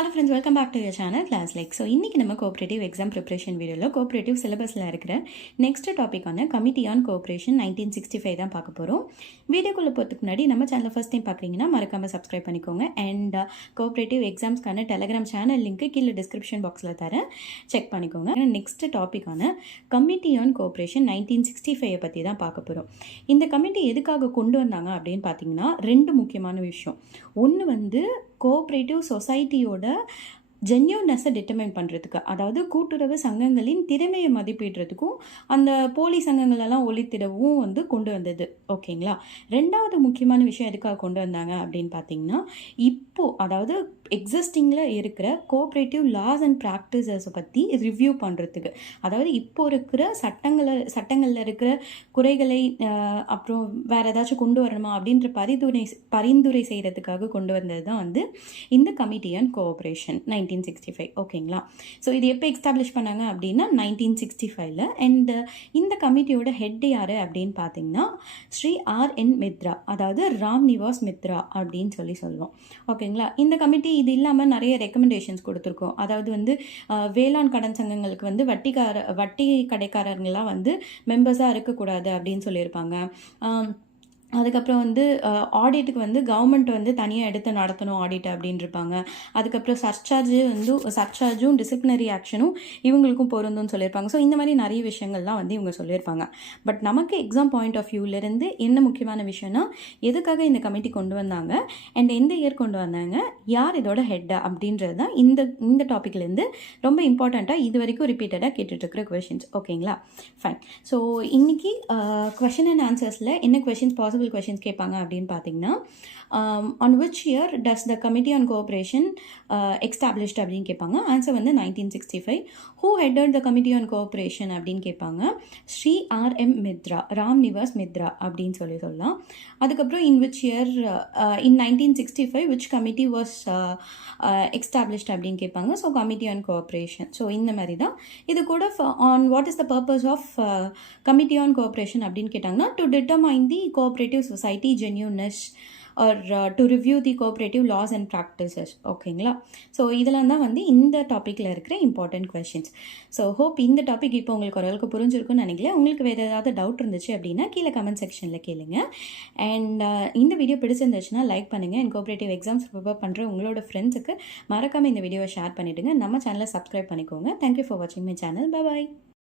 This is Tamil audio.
Hello friends, welcome back to your channel class like. So இன்றைக்கி நம்ம கோஆப்ரேட்டிவ் எக்ஸாம் ப்ரிப்பரேஷன் வீடியோவில் கோஆப்ரேட்டிவ் சிலபஸில் இருக்கிற நெக்ஸ்ட் டாப்பிக்கான கமிட்டி ஆன் கோஆப்ரேஷன் 1965 தான் பார்க்க போகிறோம். வீடியோக்குள்ளே போகிறதுக்கு முன்னாடி நம்ம சேனலை ஃபஸ்ட் டைம் பார்க்குறீங்கன்னா மறக்காமல் சப்ஸ்கிரைப் பண்ணிக்கோங்க. அண்ட் கோஆப்ரேட்டிவ் எக்ஸாம்ஸ்க்கான டெலகிராம் சேனல் லிங்க்கு கீழே டிஸ்கிரிப்ஷன் பாக்ஸில் தரேன், செக் பண்ணிக்கோங்க. நெக்ஸ்ட் டாப்பிக்கான கமிட்டி ஆன் கோஆப்ரேஷன் 1965 பற்றி தான் பார்க்க போகிறோம். இந்த கமிட்டி எதுக்காக கொண்டு வந்தாங்க அப்படின்னு பார்த்தீங்கன்னா ரெண்டு முக்கியமான விஷயம். ஒன்று வந்து கோஆப்ரேட்டிவ் சொசைட்டியோட ஜென்யூன்னஸை டிட்டர்மைன் பண்ணுறதுக்கு, அதாவது கூட்டுறவு சங்கங்களின் திறமையை மதிப்பிடுறதுக்கும் அந்த போலி சங்கங்களெல்லாம் ஒழித்திடவும் வந்து கொண்டு வந்தது. ஓகேங்களா. ரெண்டாவது முக்கியமான விஷயம் எதுக்காக கொண்டு வந்தாங்க அப்படின்னு பார்த்தீங்கன்னா, இப்போது அதாவது எக்ஸிஸ்டிங்கில் இருக்கிற கோஆப்ரேட்டிவ் லாஸ் அண்ட் ப்ராக்டிசஸை பற்றி ரிவ்யூ பண்ணுறதுக்கு, அதாவது இப்போ இருக்கிற சட்டங்களில் இருக்கிற குறைகளை அப்புறம் வேறு ஏதாச்சும் கொண்டு வரணுமா அப்படின்ற பரிந்துரை செய்கிறதுக்காக கொண்டு வந்தது தான் வந்து இந்த கமிட்டி ஆன் கோஆப்ரேஷன் 1965. ஓகேங்களா. ஸோ இது எப்போ எஸ்டாப்ளிஷ் பண்ணாங்க அப்படின்னா 1965. அண்ட் இந்த கமிட்டியோட ஹெட் யார் அப்படின்னு பார்த்தீங்கன்னா ஸ்ரீ R.N. மித்ரா, அதாவது ராம் நிவாஸ் மித்ரா அப்படின்னு சொல்லுவோம். ஓகேங்களா. இந்த கமிட்டி இது இல்லாமல் நிறைய ரெக்கமெண்டேஷன்ஸ் கொடுத்துருக்கோம். அதாவது வந்து வேளாண் கடன் சங்கங்களுக்கு வந்து வட்டி கடைக்காரங்களாம் வந்து மெம்பர்ஸாக இருக்கக்கூடாது அப்படின்னு சொல்லியிருப்பாங்க. அதுக்கப்புறம் வந்து ஆடிட்டுக்கு வந்து கவர்மெண்ட் வந்து தனியாக எடுத்து நடத்தணும் ஆடிட் அப்படின்னு இருப்பாங்க. அதுக்கப்புறம் சர்ச்சார்ஜும் டிசிப்ளினரி ஆக்ஷனும் இவங்களுக்கும் பொருந்தும்னு சொல்லியிருப்பாங்க. ஸோ இந்த மாதிரி நிறைய விஷயங்கள்லாம் வந்து இவங்க சொல்லியிருப்பாங்க. பட் நமக்கு எக்ஸாம் பாயிண்ட் ஆஃப் வியூலேருந்து என்ன முக்கியமான விஷயம்னா, எதுக்காக இந்த கமிட்டி கொண்டு வந்தாங்க அண்ட் எந்த இயர் கொண்டு வந்தாங்க, யார் இதோட ஹெட் அப்படின்றது தான் இந்த டாப்பிக்லேருந்து ரொம்ப இம்பார்ட்டண்ட்டாக இது வரைக்கும் ரிப்பீட்டடாக கேட்டுட்ருக்கிற கொஷின்ஸ். ஓகேங்களா. ஃபைன். ஸோ இன்றைக்கி கொஷின் அண்ட் ஆன்சர்ஸில் என்ன கொஷின்ஸ் questions கேட்பாங்க அப்படின்னு பார்த்தீங்கன்னா, on which year does the committee on cooperation established அப்படின்னு கேட்பாங்க. ஆன்சர் வந்து 1965. who headed the committee on cooperation அப்படின்னு கேட்பாங்க. ஸ்ரீ R.M. மித்ரா, ராம் நிவாஸ் மித்ரா அப்படின்னு சொல்லலாம். அதுக்கப்புறம் in which year in 1965 which committee was established அப்படின்னு கேட்பாங்க. So committee on cooperation. So இந்த மாதிரி தான் இது கூட on what is the purpose of committee on cooperation அப்படின்னு கேட்டாங்கன்னா, to determine the cooperative society genuineness or to review the cooperative laws and practices. ஓகேங்களா. ஸோ இதெல்லாம் தான் வந்து இந்த டாப்பிக்கில் இருக்கிற இம்பார்ட்டன்ட் கொஷின்ஸ். ஸோ ஹோப் இந்த டாபிக் இப்போ உங்களுக்கு ஓரளவுக்கு புரிஞ்சிருக்குன்னு நினைக்கிறேன். உங்களுக்கு வேறு ஏதாவது டவுட் இருந்துச்சு அப்படின்னா கீழே கமெண்ட் செக்ஷனில் கேளுங்க. அண்ட் இந்த வீடியோ பிடிச்சிருந்துச்சுன்னா லைக் பண்ணுங்கள். அண்ட் கோஆப்ரேட்டிவ் எக்ஸாம்ஸ் ப்ரிப்பேர் பண்ணுற உங்களோட ஃப்ரெண்ட்ஸுக்கு மறக்காமல் இந்த வீடியோவை ஷேர் பண்ணிவிடுங்க. நம்ம சேனலை சப்ஸ்கிரைப் பண்ணிக்கோங்க. தேங்க்யூ ஃபார் வாட்சிங் மை சேனல். Bye bye.